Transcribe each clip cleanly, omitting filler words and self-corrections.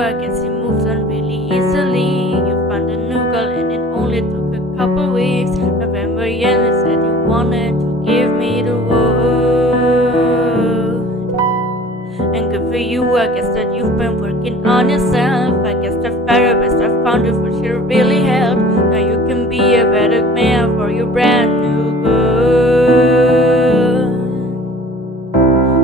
I guess it moves on really easily. You found a new girl and it only took a couple weeks. Remember you said you wanted to give me the word. And good for you, I guess that you've been working on yourself. I guess the therapist I found you for sure really helped. Now you can be a better man for your brand new girl.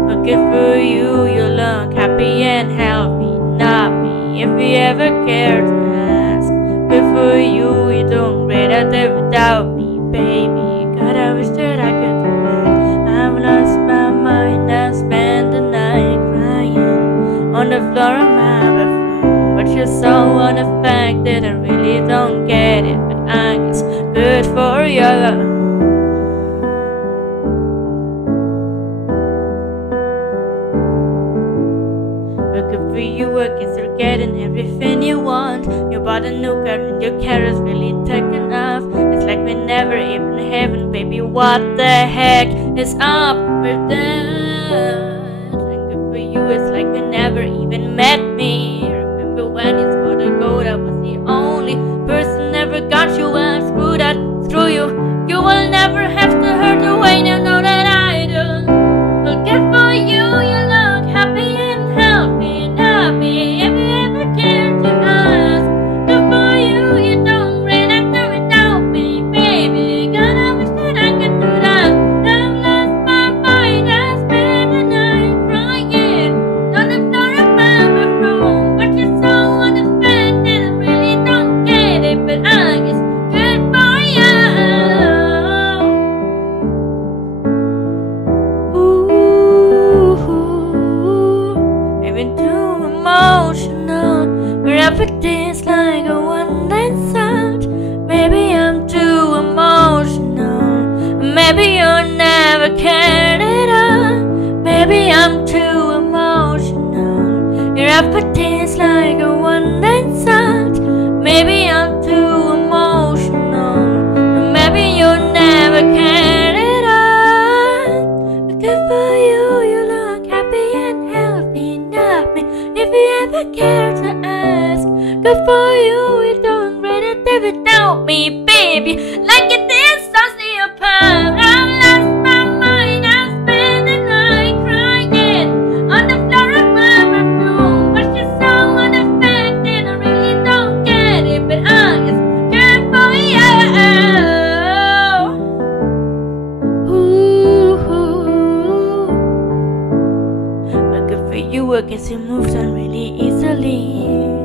But good for you, you look happy and healthy. Not me, if you ever care to ask. Good for you, you're doing great out there without me, baby. God, I wish that I could do that. I've lost my mind, I spent the night crying on the floor of my bathroom. But you're so unaffected, I really don't get it. But I guess good for you. Good for you, I guess you're getting everything you want. You bought a new car and your car is really taken off. It's like we never even heaven, baby. What the heck is up with that? And good for you, it's like we never even met me. Remember when it's got to go, that was the only person ever got you. Well, screw that, screw you. You will never have to hurt the way you know that I do. Well, good for you, you look happy and healthy. Me, if you ever care to ask. Good for you, you don't read after without me, baby. God, I wish that I could do that. I've lost my mind, I spent the night crying on the floor of my bathroom. But you're so unaffected, I really don't get it. But I guess good for you. Ooh, maybe too emotional, but everything's like a one-night stand. Maybe I'm too emotional. Maybe you'll never cared at all. Maybe I'm too emotional. Your everything's like a one-night stand. Maybe I'm too emotional. Maybe you'll never care at all. But good for you, you look happy and healthy. Not me, if you ever care to ask. Good for you, you don't read it there without me, baby. Like it is, sociopath. I've lost my mind, I spent the night crying on the floor of my bathroom. But you're so unaffected, I really don't get it. But I guess good for you. Ooh. But good for you, I guess it moves on really easily.